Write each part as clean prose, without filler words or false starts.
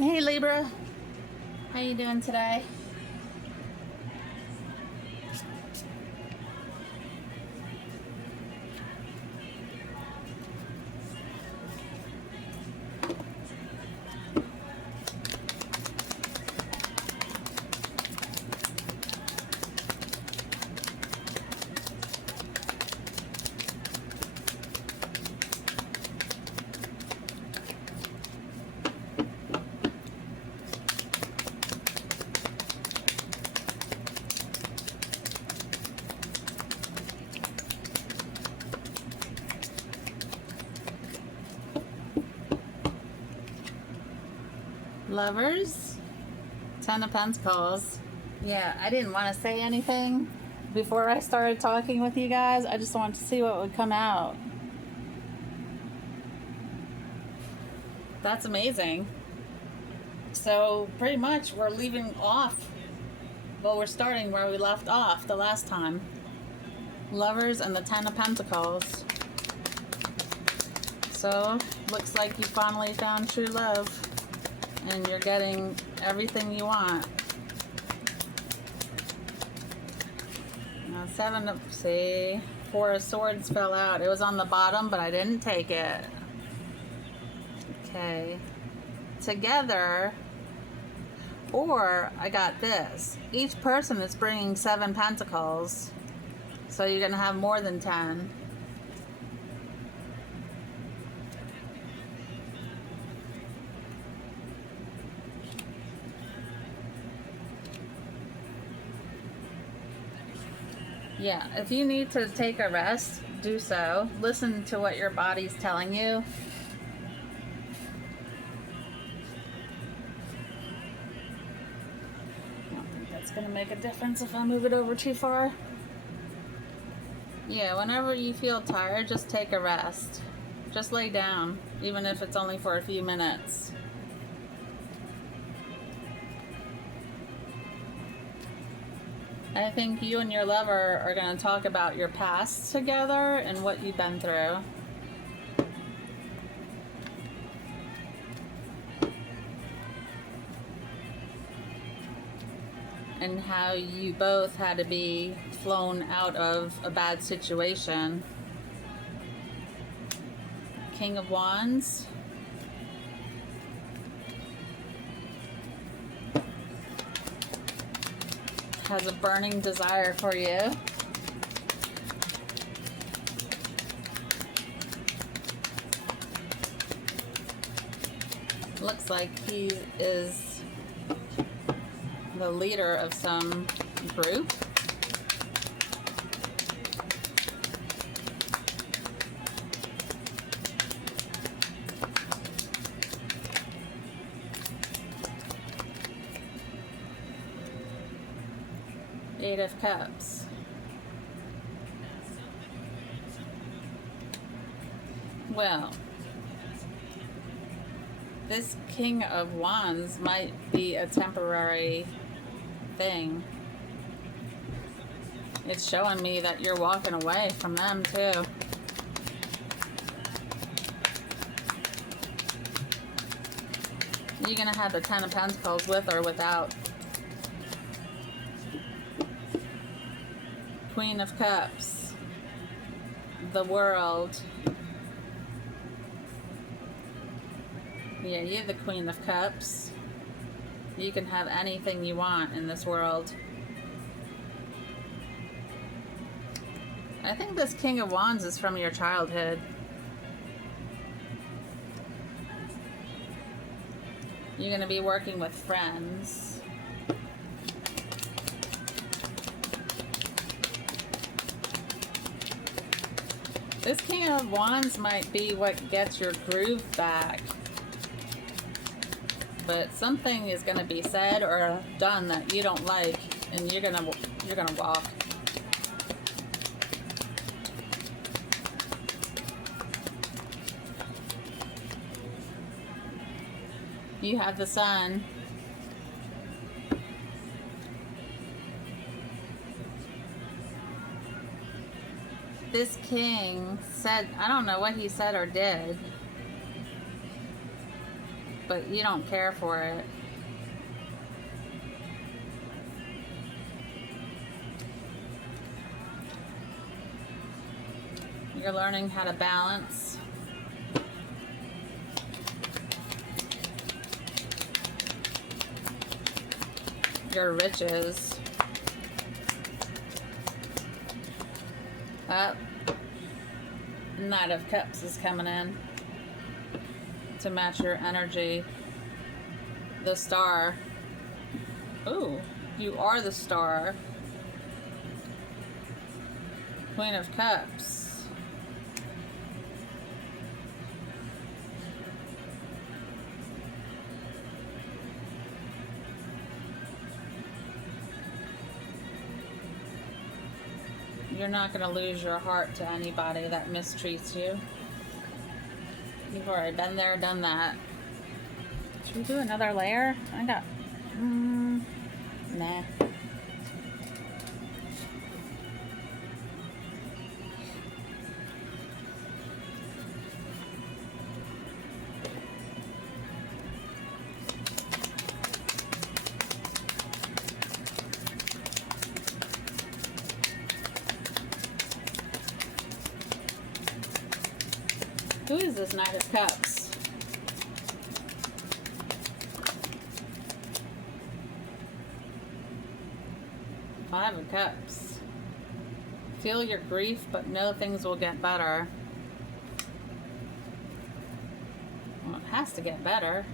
Hey Libra, how you doing today? Lovers, Ten of Pentacles. Yeah, I didn't want to say anything before I started talking with you guys. I just wanted to see what would come out. That's amazing. So pretty much we're leaving off. Well, we're starting where we left off the last time. Lovers and the Ten of Pentacles. So looks like you finally found true love. And you're getting everything you want. Now, Four of Swords fell out. It was on the bottom, but I didn't take it. Okay. Together, or I got this. Each person is bringing 7 pentacles. So you're going to have more than 10. Yeah, if you need to take a rest, do so. Listen to what your body's telling you. I don't think that's going to make a difference if I move it over too far. Yeah, whenever you feel tired, just take a rest. Just lay down, even if it's only for a few minutes. I think you and your lover are going to talk about your past together and what you've been through. And how you both had to be flown out of a bad situation. King of Wands. Has a burning desire for you. Looks like he is the leader of some group. Eight of Cups. Well, this King of Wands might be a temporary thing. It's showing me that you're walking away from them too. You're gonna have the Ten of Pentacles with or without. Queen of Cups, the World. Yeah, you're the Queen of Cups. You can have anything you want in this world. I think this King of Wands is from your childhood. You're going to be working with friends. This King of Wands might be what gets your groove back. But something is going to be said or done that you don't like, and you're gonna walk. You have the Sun. This king said, I don't know what he said or did, but you don't care for it. You're learning how to balance. Your riches. Up. Knight of Cups is coming in to match your energy. The Star. Ooh, you are the Star. Queen of Cups. You're not going to lose your heart to anybody that mistreats you. You've already been there, done that. Should we do another layer? I got... nah. Who is this Knight of Cups? Five of Cups. Feel your grief, but know things will get better. Well, it has to get better.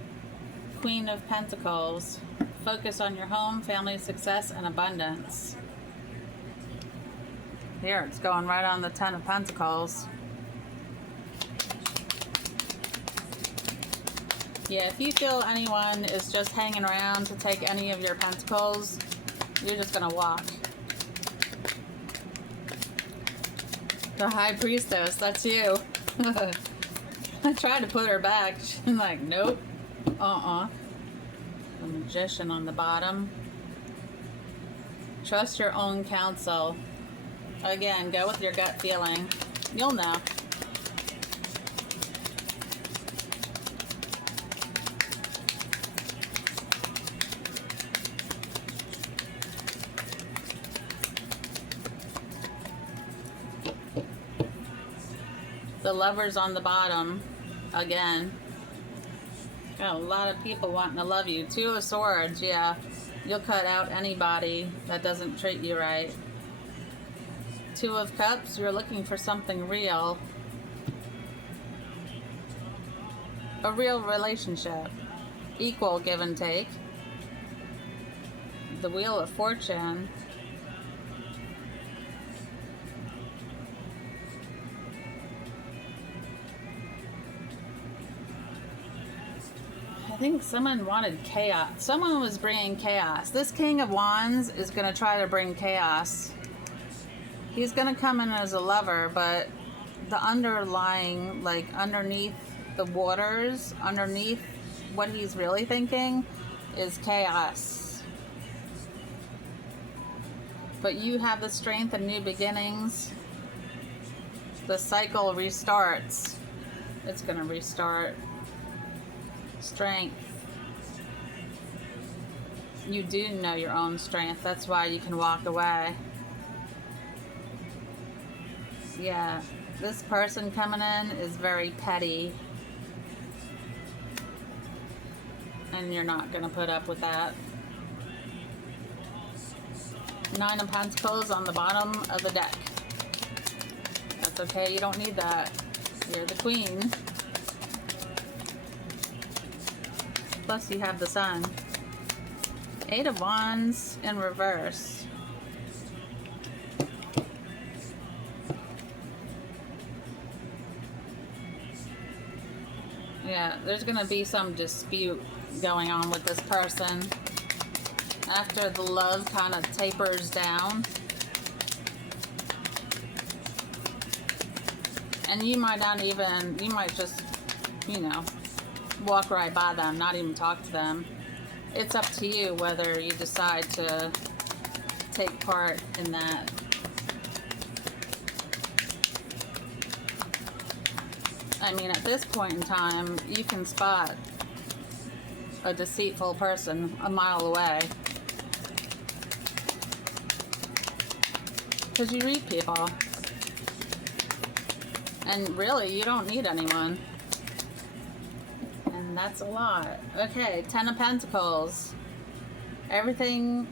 Queen of Pentacles. Focus on your home, family success, and abundance. Here, it's going right on the Ten of Pentacles. Yeah, if you feel anyone is just hanging around to take any of your pentacles, you're just gonna walk. The High Priestess, that's you. I tried to put her back. She's like, nope. The Magician on the bottom. Trust your own counsel. Again, go with your gut feeling. You'll know. The Lovers on the bottom, again. Got a lot of people wanting to love you. Two of Swords, yeah. You'll cut out anybody that doesn't treat you right. Two of Cups, you're looking for something real. A real relationship. Equal give and take. The Wheel of Fortune. I think someone wanted chaos. Someone was bringing chaos. This King of Wands is going to try to bring chaos. He's going to come in as a lover, but the underlying, like underneath the waters, underneath what he's really thinking is chaos. But you have the strength of new beginnings. The cycle restarts. It's going to restart. Strength. You do know your own strength. That's why you can walk away. Yeah, this person coming in is very petty. And you're not going to put up with that. Nine of Pentacles on the bottom of the deck. That's okay, you don't need that. You're the Queen. Plus you have the Sun. Eight of Wands in reverse. Yeah, there's going to be some dispute going on with this person. After the love kind of tapers down. And you might not even, you might just, you know, walk right by them, not even talk to them. It's up to you whether you decide to take part in that. I mean, at this point in time, you can spot a deceitful person a mile away. Because you read people. And really, you don't need anyone. And that's a lot. Okay, Ten of Pentacles. Everything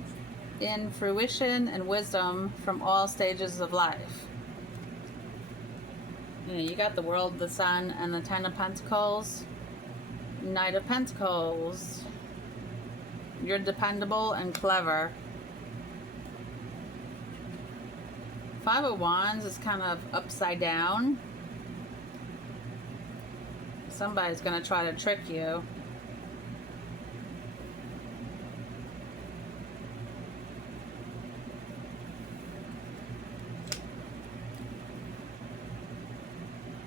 in fruition and wisdom from all stages of life. You know, you got the World, the Sun, and the Ten of Pentacles. Knight of Pentacles. You're dependable and clever. Five of Wands is kind of upside down. Somebody's going to try to trick you.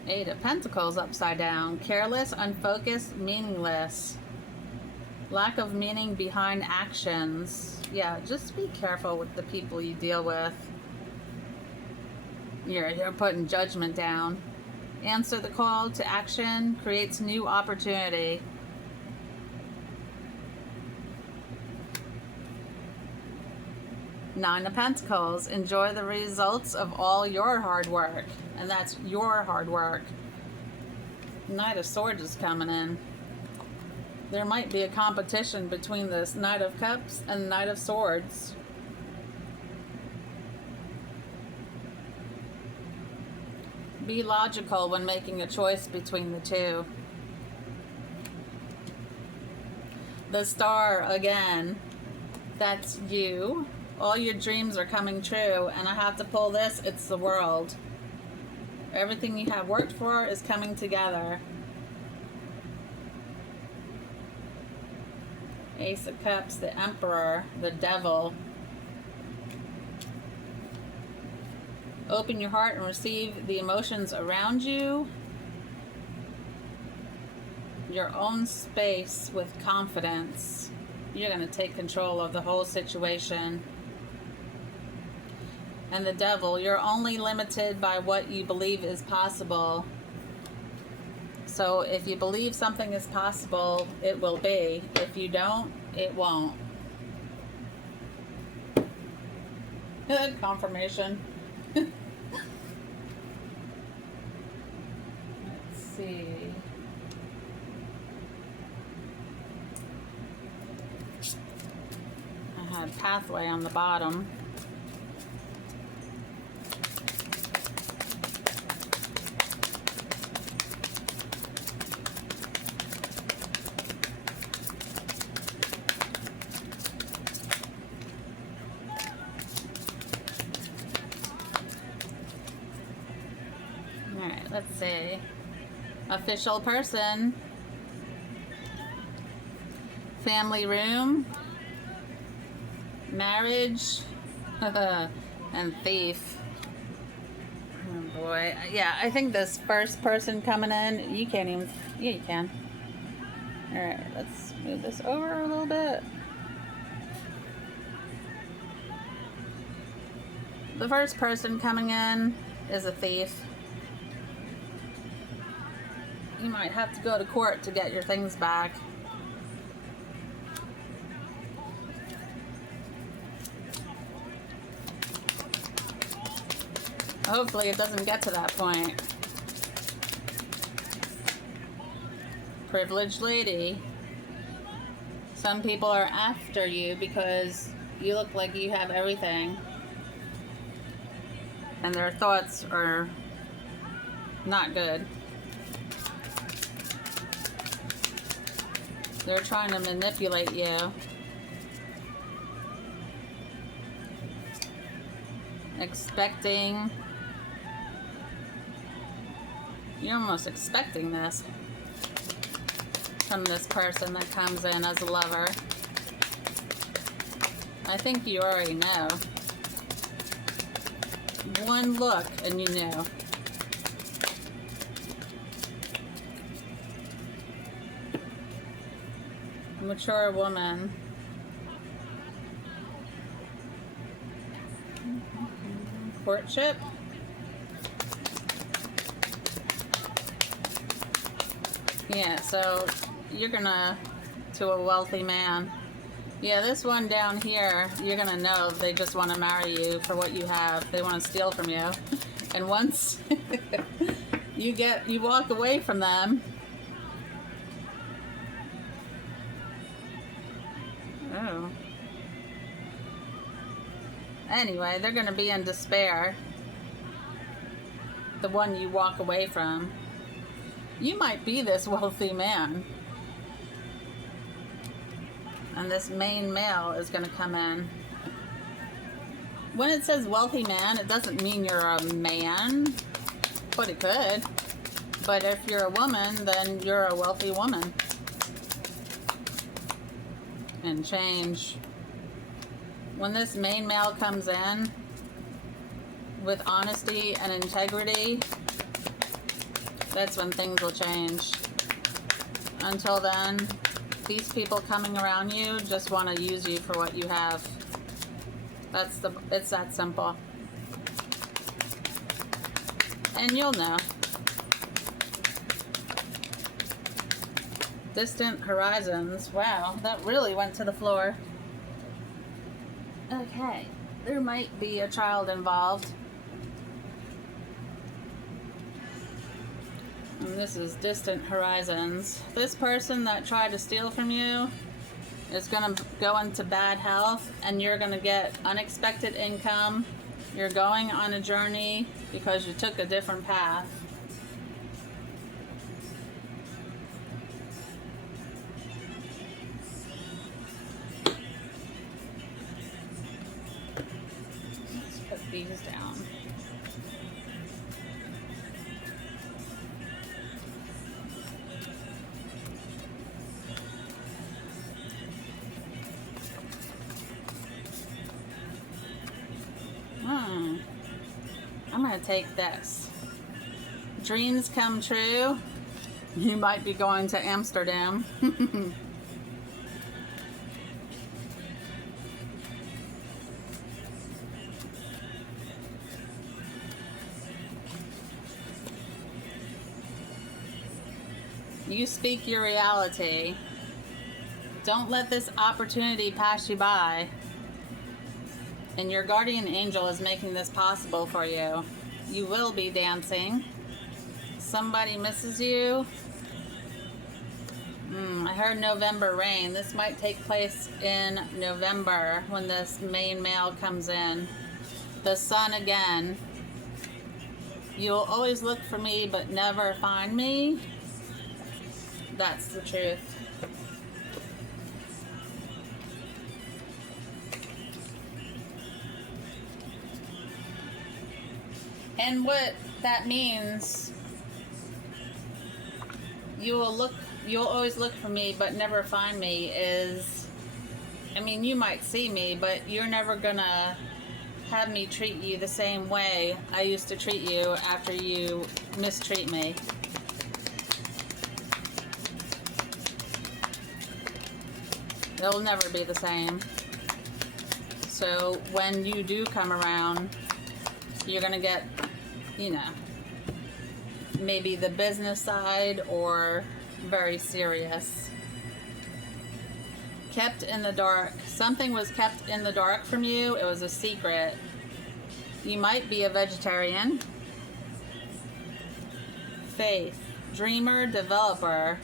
Eight of Pentacles upside down. Careless, unfocused, meaningless. Lack of meaning behind actions. Yeah, just be careful with the people you deal with. You're putting judgment down. Answer the call to action. Creates new opportunity. Nine of Pentacles. Enjoy the results of all your hard work. And that's your hard work. Knight of Swords is coming in. There might be a competition between this Knight of Cups and Knight of Swords. Be logical when making a choice between the two. The Star again. That's you. All your dreams are coming true. And I have to pull this. It's the World. Everything you have worked for is coming together. Ace of Cups, the Emperor, the Devil. Open your heart and receive the emotions around you. Your own space with confidence. You're going to take control of the whole situation. And the Devil, you're only limited by what you believe is possible. So if you believe something is possible, it will be. If you don't, it won't. Good confirmation. Let's see. I had pathway on the bottom. Alright, let's see. Official person. Family room. Marriage. And thief. Oh boy. Yeah, I think this first person coming in, you can't even... Yeah, you can. Alright, let's move this over a little bit. The first person coming in is a thief. You might have to go to court to get your things back. Hopefully it doesn't get to that point. Privileged lady. Some people are after you because you look like you have everything. And their thoughts are not good. They're trying to manipulate you. Expecting. You're almost expecting this from this person that comes in as a lover. I think you already know. One look and you knew. Mature woman. Courtship. Yeah, so you're gonna to a wealthy man. Yeah, this one down here, you're gonna know they just want to marry you for what you have. They want to steal from you. And once you walk away from them. Oh. Anyway, they're gonna be in despair. The one you walk away from. You might be this wealthy man. And this main male is going to come in. When it says wealthy man, it doesn't mean you're a man, but it could. But if you're a woman, then you're a wealthy woman. And change. When this main male comes in with honesty and integrity, that's when things will change. Until then, these people coming around you just want to use you for what you have. It's that simple. And you'll know. Distant horizons. Wow, that really went to the floor. Okay, there might be a child involved. And this is distant horizons. This person that tried to steal from you is going to go into bad health, and you're going to get unexpected income. You're going on a journey because you took a different path. Let's put these down. I'm going to take this. Dreams come true. You might be going to Amsterdam. You speak your reality. Don't let this opportunity pass you by. And your guardian angel is making this possible for you. You will be dancing. Somebody misses you. I heard November rain. This might take place in November when this main male comes in. The sun again. You'll always look for me but never find me. That's the truth. And what that means, you'll always look for me but never find me is, I mean, you might see me, but you're never gonna have me treat you the same way I used to treat you after you mistreat me. It'll never be the same. So when you do come around, you're gonna get, you know, maybe the business side or very serious. Kept in the dark. Something was kept in the dark from you. It was a secret. You might be a vegetarian. Faith. Dreamer, developer.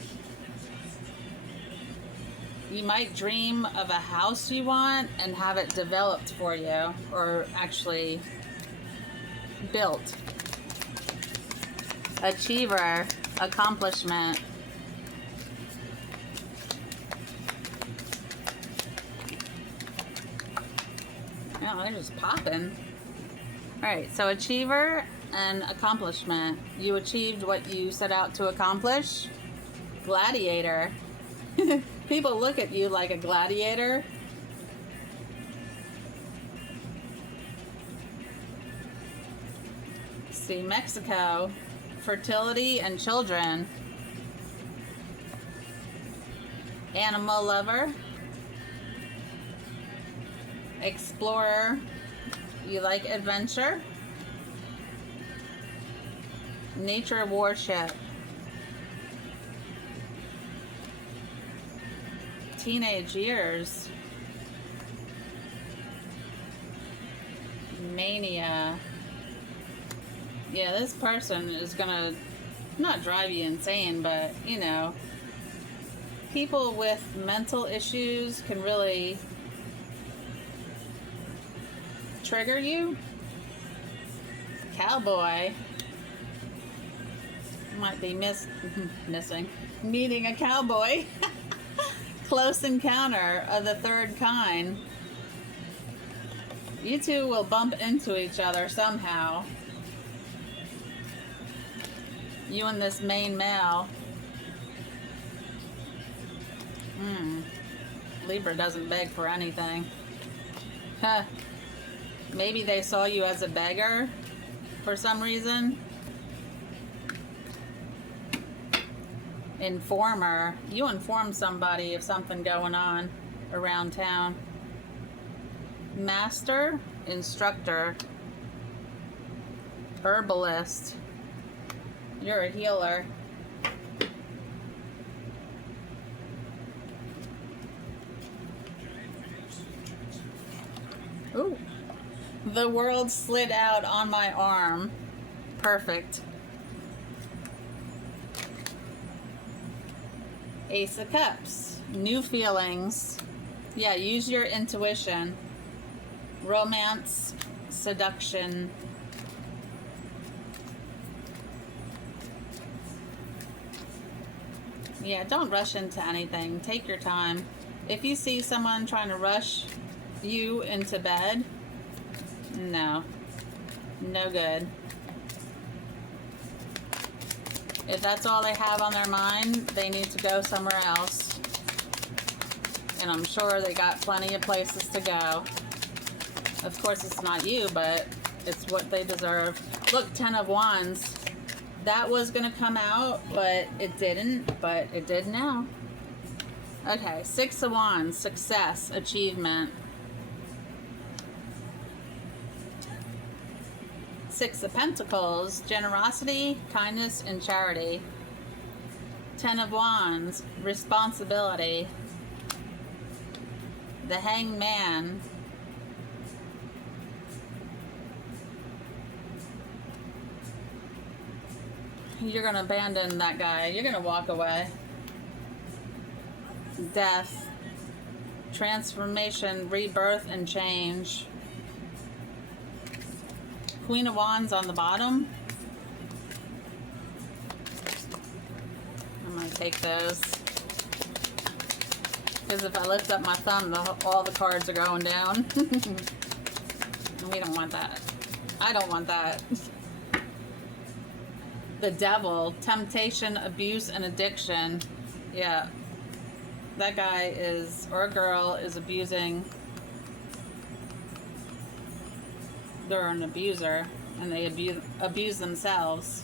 You might dream of a house you want and have it developed for you, or actually built. Achiever, accomplishment. Oh, they're just popping. Alright, so achiever and accomplishment. You achieved what you set out to accomplish. Gladiator. People look at you like a gladiator. See, Mexico, fertility and children. Animal lover. Explorer, you like adventure. Nature worship. teenage years. Mania. Yeah, this person is gonna not drive you insane, but you know, people with mental issues can really trigger you. Cowboy. Might be missing. Meeting a cowboy. Close encounter of the third kind. You two will bump into each other somehow. You and this main male. Libra doesn't beg for anything. Huh. Maybe they saw you as a beggar for some reason. Informer. You inform somebody of something going on around town. Master, instructor, herbalist. You're a healer. Ooh. The world slid out on my arm. Perfect. Ace of Cups. New feelings. Yeah, use your intuition. Romance, seduction. Yeah, don't rush into anything. Take your time. If you see someone trying to rush you into bed, no good. If that's all they have on their mind, they need to go somewhere else. And I'm sure they got plenty of places to go. Of course, it's not you, but it's what they deserve. Look, 10 of Wands. That was going to come out, but it didn't. But it did now. Okay, 6 of Wands. Success, achievement. 6 of Pentacles. Generosity, kindness, and charity. 10 of Wands. Responsibility. The Hanged Man. You're going to abandon that guy. You're going to walk away. Death. Transformation, rebirth, and change. Queen of Wands on the bottom. I'm going to take those. Because if I lift up my thumb, all the cards are going down. We don't want that. I don't want that. The Devil, temptation, abuse, and addiction. Yeah. That guy is, or girl, is abusing. They're an abuser, and they abuse themselves.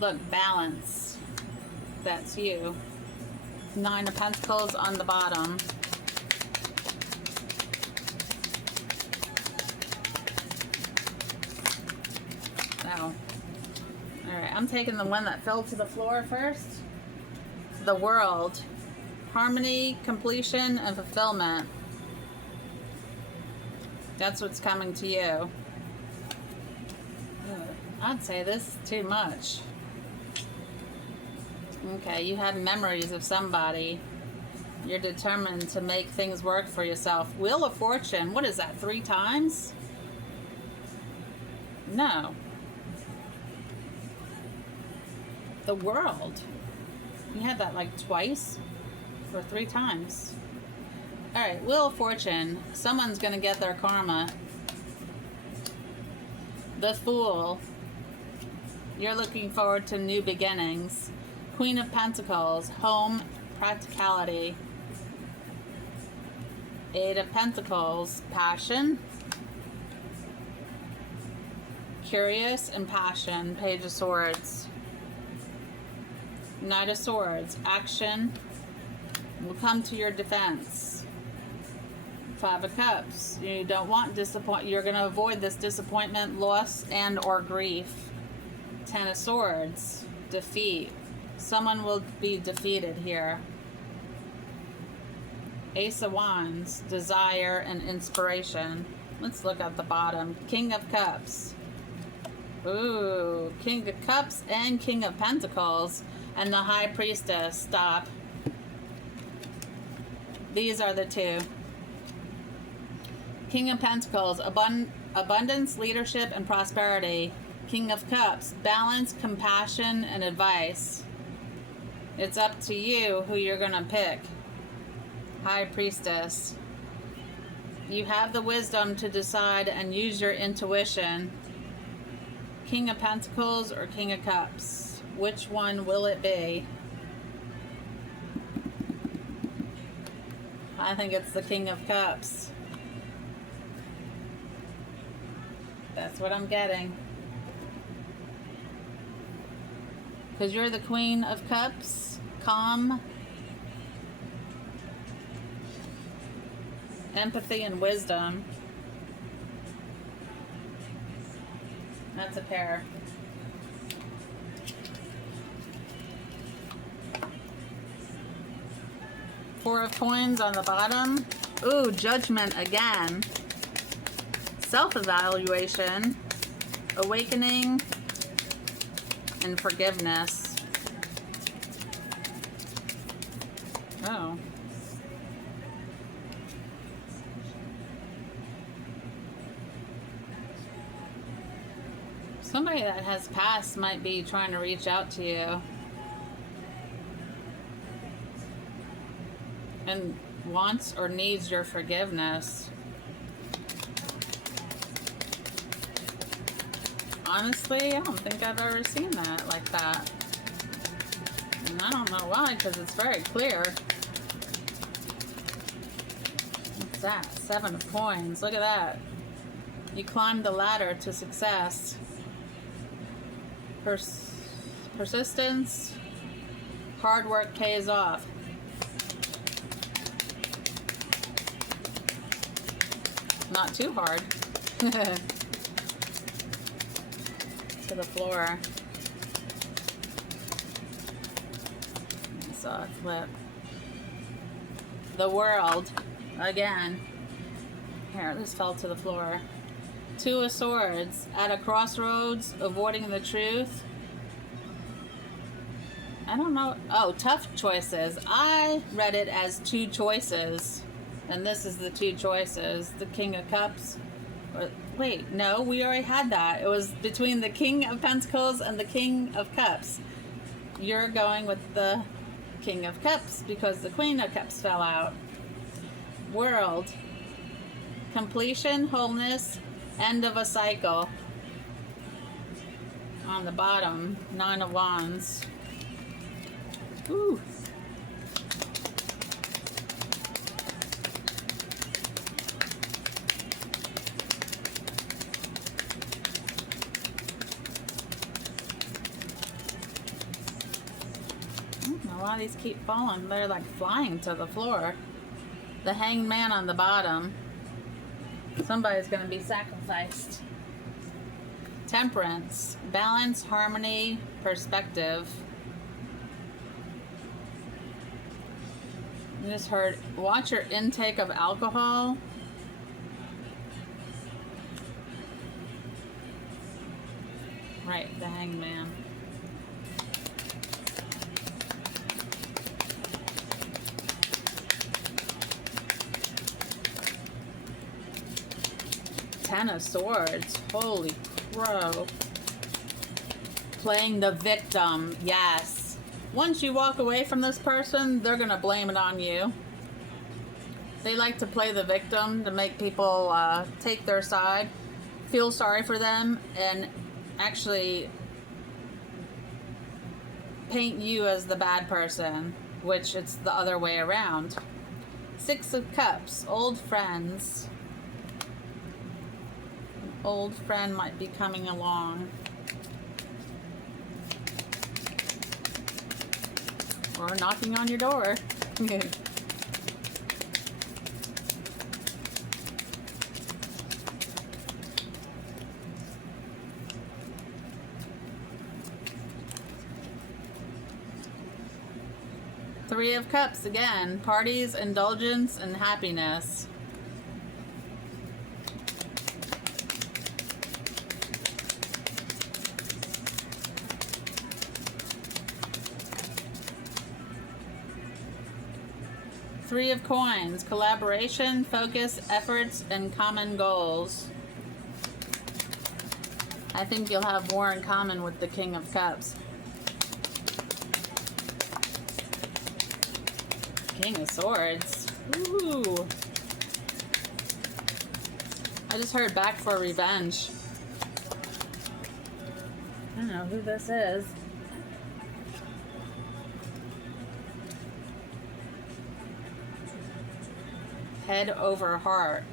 Look, balance. That's you. 9 of Pentacles on the bottom. Oh. Alright, I'm taking the one that fell to the floor first. The World. Harmony, completion, and fulfillment. That's what's coming to you. I'd say this is too much. Okay, you had memories of somebody. You're determined to make things work for yourself. Wheel of Fortune, what is that, 3 times? No. The World. You had that like twice or 3 times. Alright, Wheel of Fortune. Someone's going to get their karma. The Fool. You're looking forward to new beginnings. Queen of Pentacles. Home, practicality. 8 of Pentacles. Passion. Curious and passion. Page of Swords. Knight of Swords. Action will come to your defense. 5 of Cups. You don't want disappointment. You're going to avoid this disappointment, loss, and or grief. 10 of Swords. Defeat. Someone will be defeated here. Ace of Wands, desire and inspiration. Let's look at the bottom. King of Cups. Ooh, King of Cups and King of Pentacles. And the High Priestess. Stop. These are the two. King of Pentacles, abundance, leadership, and prosperity. King of Cups, balance, compassion, and advice. It's up to you who you're going to pick. High Priestess. You have the wisdom to decide and use your intuition. King of Pentacles or King of Cups? Which one will it be? I think it's the King of Cups. That's what I'm getting. Because you're the Queen of Cups. Calm. Empathy and wisdom. That's a pair. Four of Coins on the bottom. Ooh, Judgment again. Self-evaluation. Awakening. And forgiveness. Oh. Somebody that has passed might be trying to reach out to you. And wants or needs your forgiveness. Honestly, I don't think I've ever seen that like that. And I don't know why, because it's very clear. What's that? 7 of Coins. Look at that. You climbed the ladder to success. Persistence. Hard work pays off. Not too hard. To the floor. I saw a flip. The World. Again. Here, this fell to the floor. 2 of Swords. At a crossroads, avoiding the truth. I don't know. Oh, tough choices. I read it as 2 choices. And this is the 2 choices. The King of Cups. Wait, no, we already had that. It was between the King of Pentacles and the King of Cups. You're going with the King of Cups because the Queen of Cups fell out. World. Completion, wholeness, end of a cycle. On the bottom, 9 of Wands. Ooh. A lot of these keep falling. They're like flying to the floor. The Hanged Man on the bottom. Somebody's going to be sacrificed. Temperance. Balance, harmony, perspective. I just heard, watch your intake of alcohol. Right, the Hanged Man. Ten of Swords. Holy crow. Playing the victim. Yes. Once you walk away from this person, they're going to blame it on you. They like to play the victim to make people take their side, feel sorry for them, and actually paint you as the bad person, which it's the other way around. 6 of Cups. Old friends. Old friend might be coming along. Or knocking on your door. Three of Cups again. Parties, indulgence, and happiness. Three of Coins. Collaboration, focus, efforts, and common goals. I think you'll have more in common with the King of Cups. King of Swords. Ooh. I just heard back for revenge. I don't know who this is. Head over heart.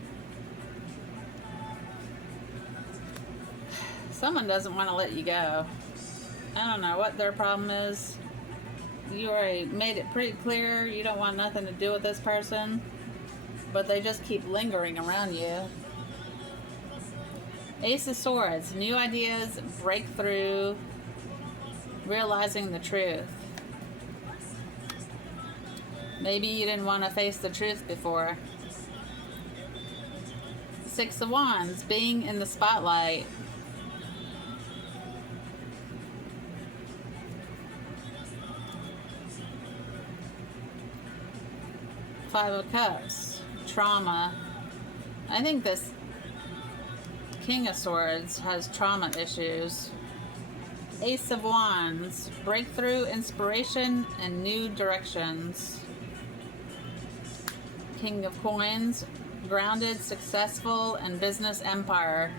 Someone doesn't want to let you go. I don't know what their problem is. You already made it pretty clear you don't want nothing to do with this person, but they just keep lingering around you. Ace of Swords. New ideas, breakthrough, realizing the truth. Maybe you didn't want to face the truth before. Six of Wands. Being in the spotlight. Five of Cups. Trauma. I think this King of Swords has trauma issues. Ace of Wands. Breakthrough, inspiration, and new directions. King of Coins. Grounded, successful, and business empire.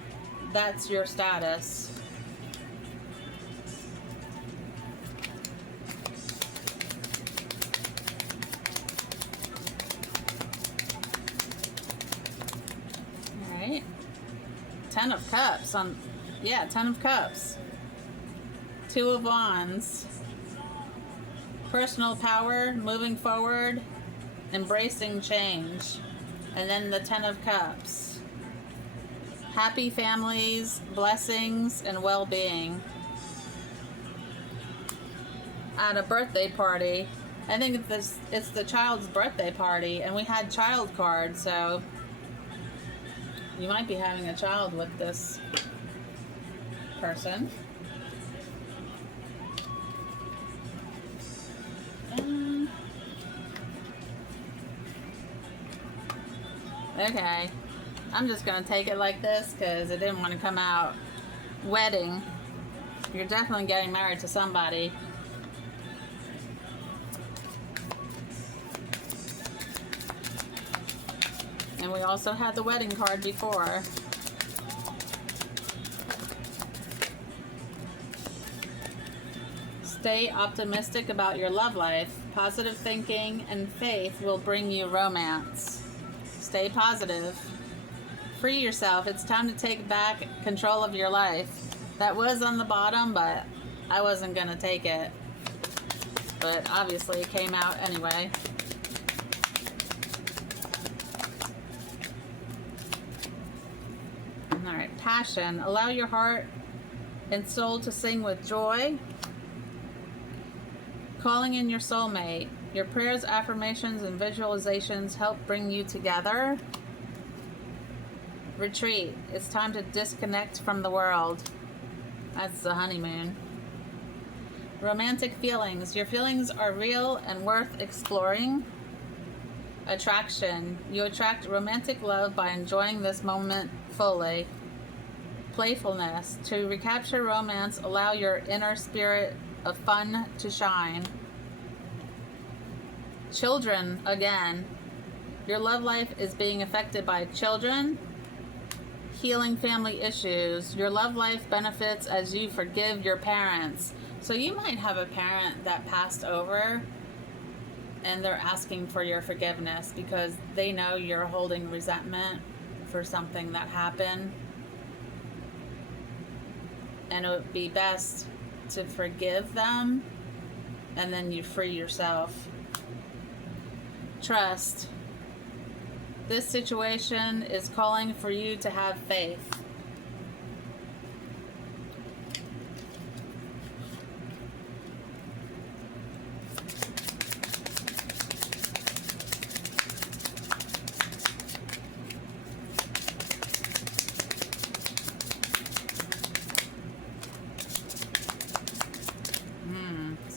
That's your status. Ten of Cups. Yeah, Ten of Cups. Two of Wands. Personal power, moving forward, embracing change. And then the Ten of Cups. Happy families, blessings, and well-being. At a birthday party. I think it's the child's birthday party, and we had child cards, so you might be having a child with this person. Okay. I'm just going to take it like this because it didn't want to come out. Wedding. You're definitely getting married to somebody. And we also had the wedding card before. Stay optimistic about your love life. Positive thinking and faith will bring you romance. Stay positive. Free yourself. It's time to take back control of your life. That was on the bottom, but I wasn't going to take it. But obviously it came out anyway. Alright, passion. Allow your heart and soul to sing with joy. Calling in your soulmate. Your prayers, affirmations, and visualizations help bring you together. Retreat. It's time to disconnect from the world. That's the honeymoon. Romantic feelings. Your feelings are real and worth exploring. Attraction. You attract romantic love by enjoying this moment fully. Playfulness. To recapture romance, allow your inner spirit of fun to shine. Children, again. Your love life is being affected by children. Healing family issues. Your love life benefits as you forgive your parents. So you might have a parent that passed over and they're asking for your forgiveness because they know you're holding resentment for something that happened. And it would be best to forgive them and then you free yourself. Trust. This situation is calling for you to have faith.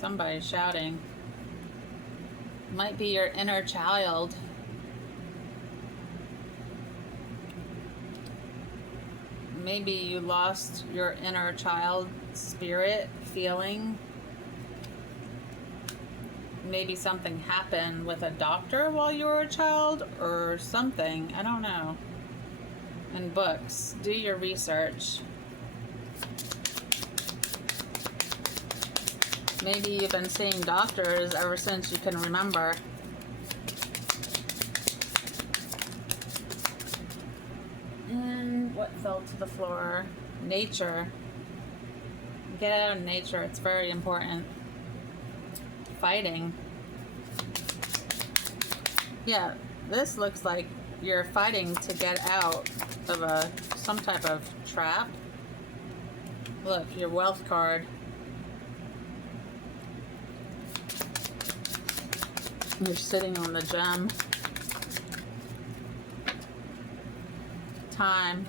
Somebody shouting. Might be your inner child. Maybe you lost your inner child spirit feeling. Maybe something happened with a doctor while you were a child or something. I don't know. And books. Do your research. Maybe you've been seeing doctors ever since you can remember. And what fell to the floor? Nature. Get out of nature. It's very important. Fighting. Yeah, this looks like you're fighting to get out of some type of trap. Look, your wealth card. You're sitting on the gem. Time.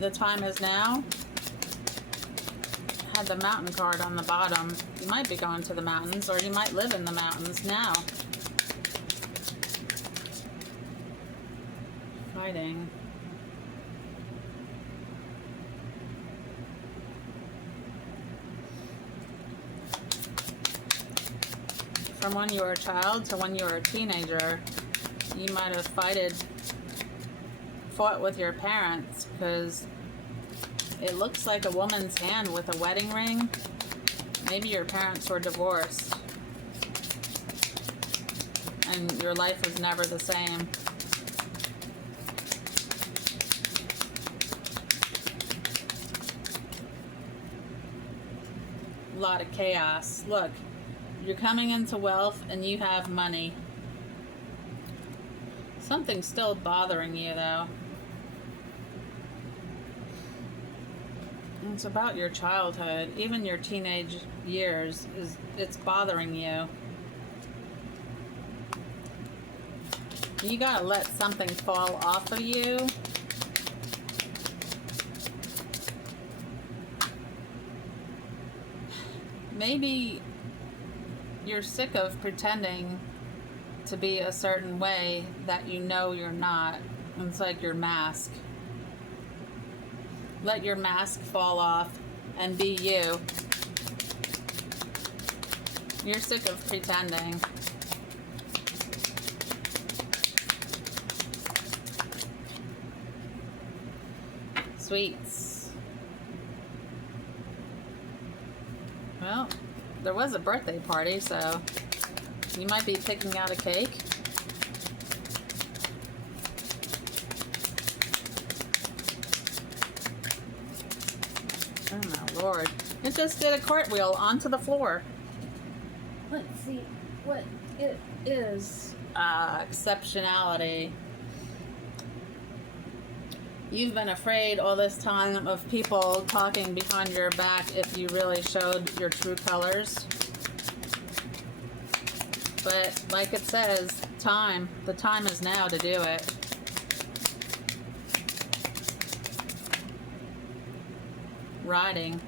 The time is now. Had the mountain card on the bottom. You might be going to the mountains, or you might live in the mountains now. Fighting. From when you were a child to when you were a teenager, you might have fought with your parents, because it looks like a woman's hand with a wedding ring. Maybe your parents were divorced and your life was never the same. A lot of chaos. Look, you're coming into wealth and you have money. Something's still bothering you though. It's about your childhood, even your teenage years. It's bothering you. You gotta let something fall off of you. Maybe you're sick of pretending to be a certain way that you know you're not. It's like your mask. Let your mask fall off and be you. You're sick of pretending. Sweets. Well, there was a birthday party, so you might be picking out a cake. Oh my Lord. It just did a cartwheel onto the floor. Let's see what it is. Exceptionality. You've been afraid all this time of people talking behind your back if you really showed your true colors. But like it says, time. The time is now to do it. Riding.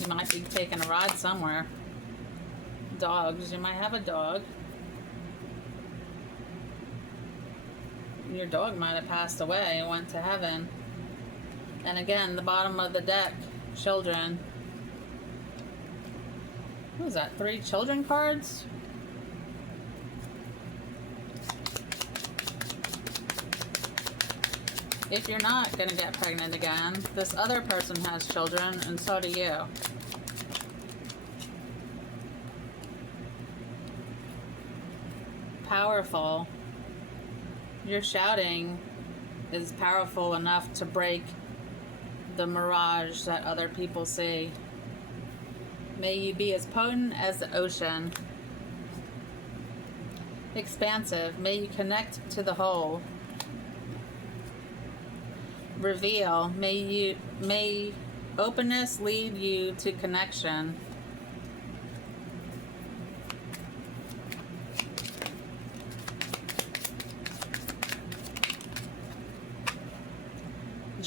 You might be taking a ride somewhere. Dogs. You might have a dog. Your dog might have passed away and went to heaven. And again, the bottom of the deck. Children. What was that? 3 children cards? If you're not going to get pregnant again, this other person has children, and so do you. Powerful. Your shouting is powerful enough to break the mirage that other people see. May you be as potent as the ocean. Expansive. May you connect to the whole. Reveal. May openness lead you to connection.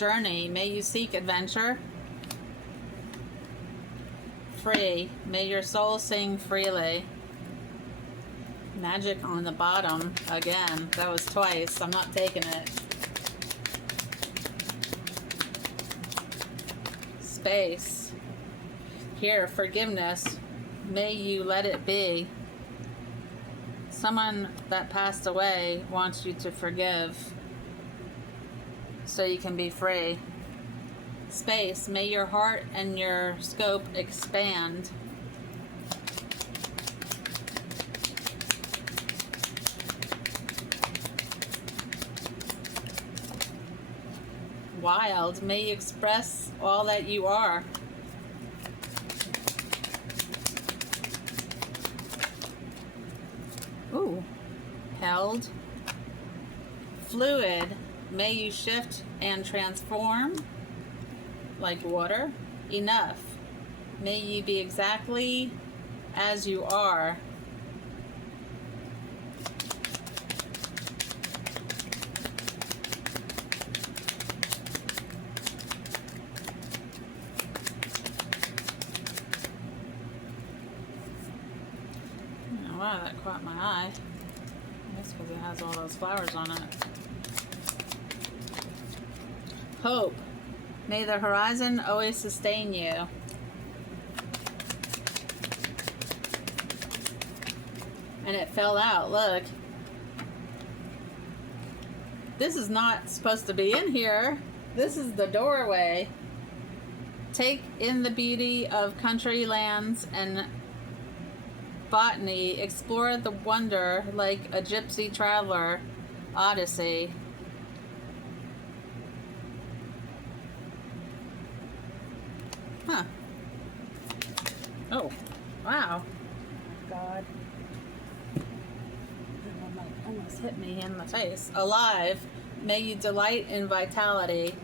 journey. May you seek adventure. Free. May your soul sing freely. Magic on the bottom. Again, that was twice. I'm not taking it. Space. Here, forgiveness. May you let it be. Someone that passed away wants you to forgive so you can be free. Space. May your heart and your scope expand. Wild. May you express all that you are. Ooh. Held. Fluid. May you shift and transform like water. Enough. May you be exactly as you are. Wow, that caught my eye. That's because it has all those flowers on it. Hope. May the horizon always sustain you. And it fell out, look. This is not supposed to be in here. This is the doorway. Take in the beauty of country lands and botany. Explore the wonder like a gypsy traveler. Odyssey. Huh. Oh, wow. God. That almost hit me in the face. Alive. May you delight in vitality.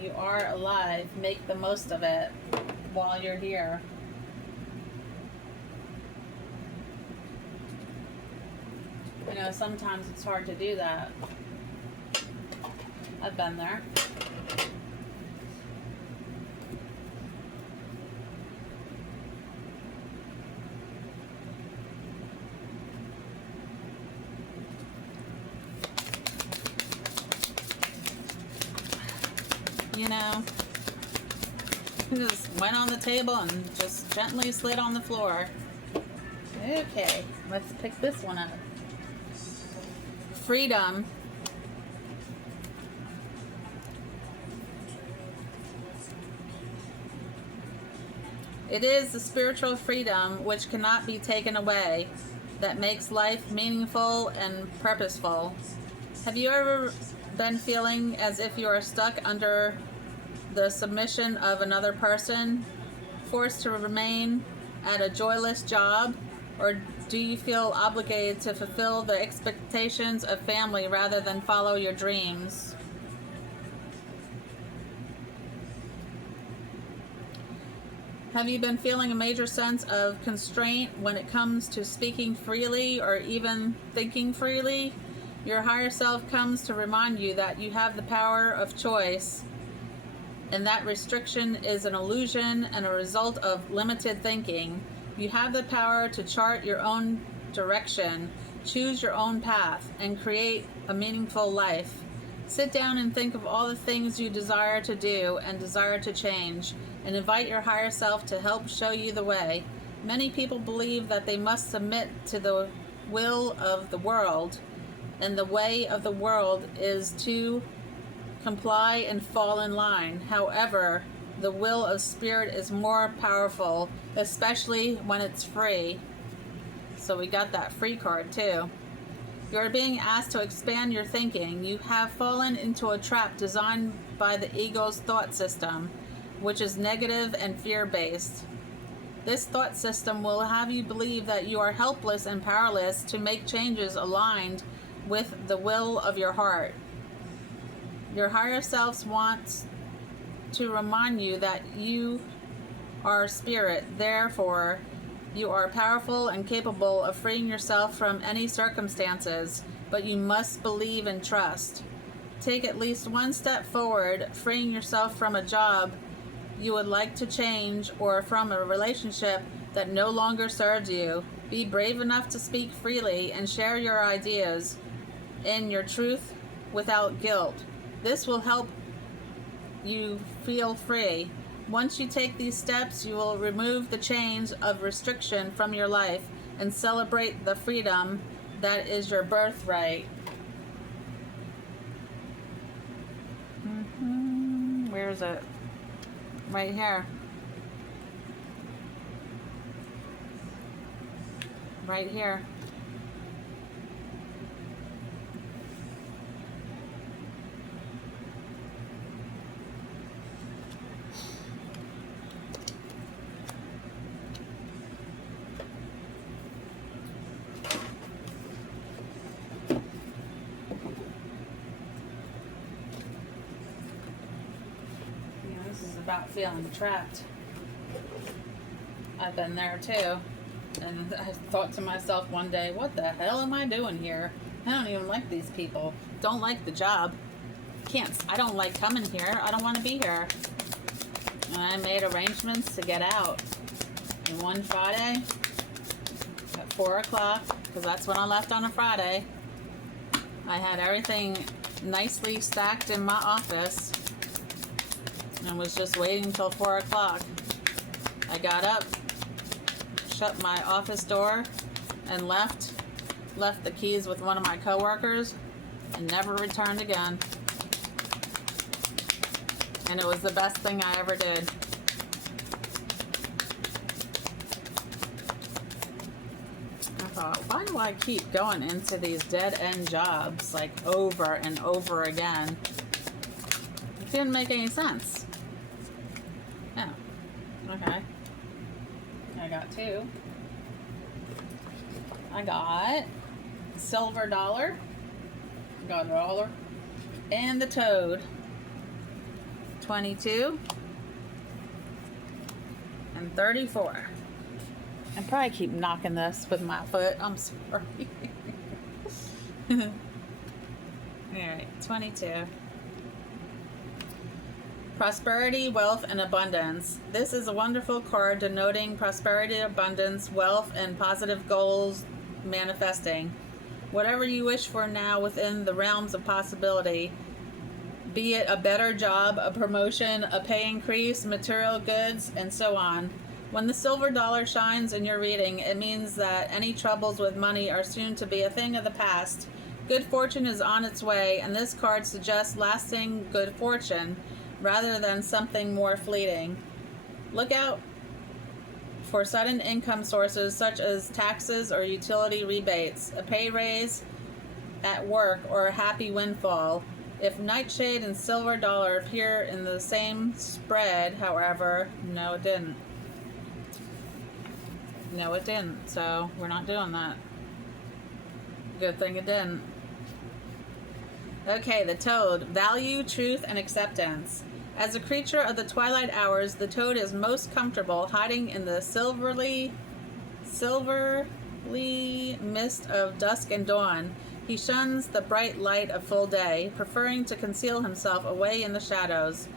You are alive. Make the most of it while you're here. I know sometimes it's hard to do that. I've been there. You know, just went on the table and just gently slid on the floor. Okay, let's pick this one up. Freedom. It is the spiritual freedom which cannot be taken away that makes life meaningful and purposeful. Have you ever been feeling as if you are stuck under the submission of another person, forced to remain at a joyless job, or do you feel obligated to fulfill the expectations of family rather than follow your dreams? Have you been feeling a major sense of constraint when it comes to speaking freely or even thinking freely? Your higher self comes to remind you that you have the power of choice, and that restriction is an illusion and a result of limited thinking. You have the power to chart your own direction, choose your own path, and create a meaningful life. Sit down and think of all the things you desire to do and desire to change, and invite your higher self to help show you the way. Many people believe that they must submit to the will of the world, and the way of the world is to comply and fall in line. However, the will of spirit is more powerful, especially when it's free. So we got that free card too. You are being asked to expand your thinking. You have fallen into a trap designed by the ego's thought system, which is negative and fear-based. This thought system will have you believe that you are helpless and powerless to make changes aligned with the will of your heart. Your higher self wants to remind you that you are spirit. Therefore, you are powerful and capable of freeing yourself from any circumstances, but you must believe and trust. Take at least one step forward, freeing yourself from a job you would like to change or from a relationship that no longer serves you. Be brave enough to speak freely and share your ideas and your truth without guilt. This will help you feel free. Once you take these steps, you will remove the chains of restriction from your life and celebrate the freedom that is your birthright. Where is it? Right here. Right here. About feeling trapped. I've been there too, and I thought to myself one day, what the hell am I doing here? I don't even like these people. Don't like the job. I don't like coming here. I don't want to be here. And I made arrangements to get out. And one Friday at 4 o'clock, because that's when I left on a Friday, I had everything nicely stacked in my office and was just waiting until 4 o'clock. I got up, shut my office door, and left the keys with one of my coworkers, and never returned again. And it was the best thing I ever did. I thought, why do I keep going into these dead-end jobs like over and over again? It didn't make any sense. Okay. I got two. I got silver dollar. Got a dollar. And the toad. 22. And 34. I probably keep knocking this with my foot. I'm sorry. Alright, 22. Prosperity, wealth, and abundance. This is a wonderful card denoting prosperity, abundance, wealth, and positive goals manifesting. Whatever you wish for now within the realms of possibility, be it a better job, a promotion, a pay increase, material goods, and so on. When the silver dollar shines in your reading, it means that any troubles with money are soon to be a thing of the past. Good fortune is on its way, and this card suggests lasting good fortune rather than something more fleeting. Look out for sudden income sources such as taxes or utility rebates, a pay raise at work, or a happy windfall. If nightshade and silver dollar appear in the same spread, however, no it didn't. No it didn't, so we're not doing that. Good thing it didn't. Okay, the toad. Value, truth, and acceptance. As a creature of the twilight hours, the toad is most comfortable hiding in the silverly mist of dusk and dawn. He shuns the bright light of full day, preferring to conceal himself away in the shadows.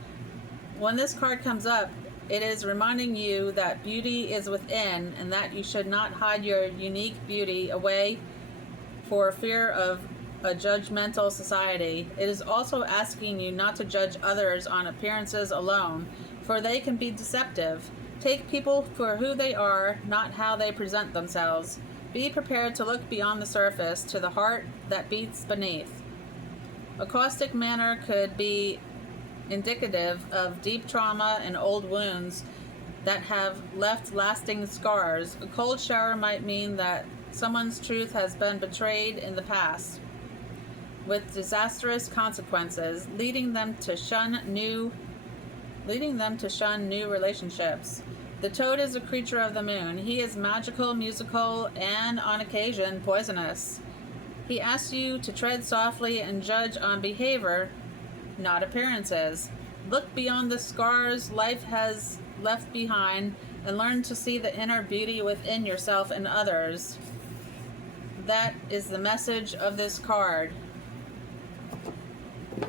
When this card comes up, it is reminding you that beauty is within and that you should not hide your unique beauty away for fear of a judgmental society. It is also asking you not to judge others on appearances alone, for they can be deceptive. Take people for who they are, not how they present themselves. Be prepared to look beyond the surface to the heart that beats beneath. A caustic manner could be indicative of deep trauma and old wounds that have left lasting scars. A cold shower might mean that someone's truth has been betrayed in the past, with disastrous consequences, leading them to shun new relationships. The toad is a creature of the moon. He is magical, musical, and on occasion poisonous. He asks you to tread softly and judge on behavior, not appearances. Look beyond the scars life has left behind and learn to see the inner beauty within yourself and others. That is the message of this card.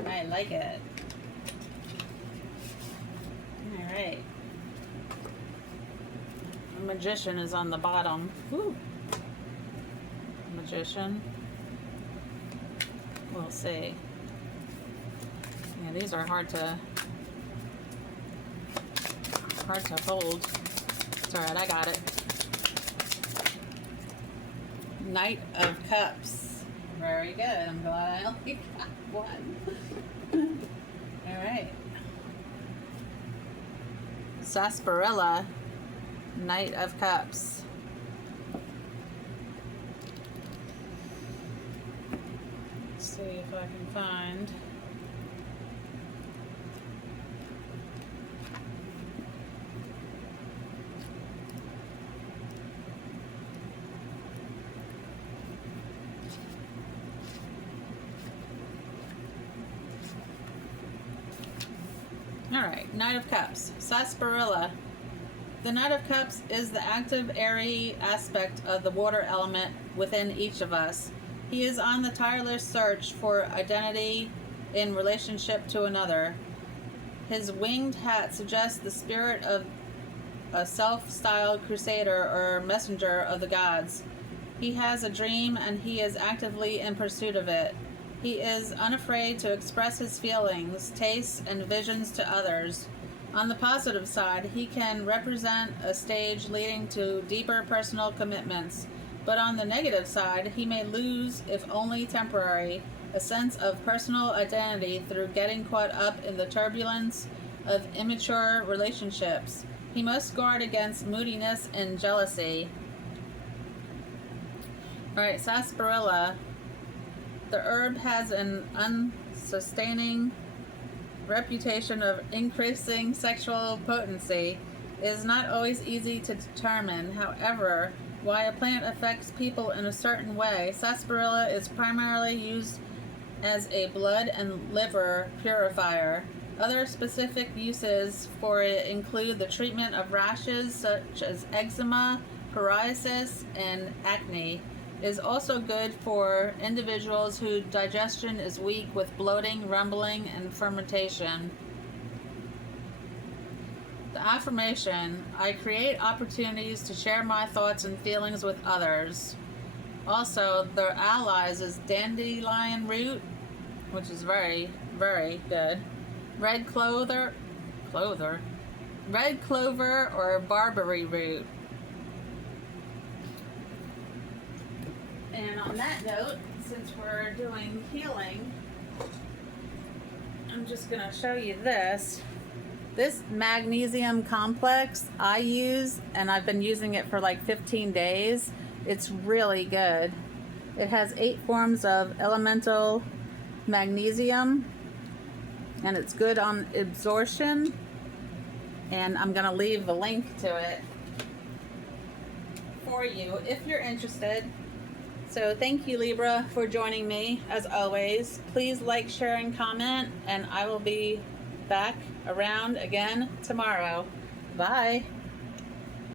I like it. All right. Magician is on the bottom. Woo. Magician. We'll see. Yeah, these are hard to hold. It's alright, I got it. Knight of Cups. Very good. I'm glad I only got one. Alright. Sarsaparilla. Knight of Cups. Let's see if I can find. Alright, Knight of Cups. Sarsaparilla. The Knight of Cups is the active, airy aspect of the water element within each of us. He is on the tireless search for identity in relationship to another. His winged hat suggests the spirit of a self-styled crusader or messenger of the gods. He has a dream and he is actively in pursuit of it. He is unafraid to express his feelings, tastes, and visions to others. On the positive side, he can represent a stage leading to deeper personal commitments. But on the negative side, he may lose, if only temporary, a sense of personal identity through getting caught up in the turbulence of immature relationships. He must guard against moodiness and jealousy. Alright, sarsaparilla. The herb has an unsustaining reputation of increasing sexual potency. It is not always easy to determine, however, why a plant affects people in a certain way. Sarsaparilla is primarily used as a blood and liver purifier. Other specific uses for it include the treatment of rashes such as eczema, psoriasis, and acne. It is also good for individuals whose digestion is weak with bloating, rumbling, and fermentation. The affirmation: I create opportunities to share my thoughts and feelings with others. Also, their allies is dandelion root, which is very, very good. Red clover or barberry root. And on that note, since we're doing healing, I'm just going to show you this. This magnesium complex I use, and I've been using it for like 15 days. It's really good. It has 8 forms of elemental magnesium, and it's good on absorption. And I'm going to leave a link to it for you if you're interested. So thank you, Libra, for joining me. As always, please like, share, and comment, and I will be back around again tomorrow. Bye.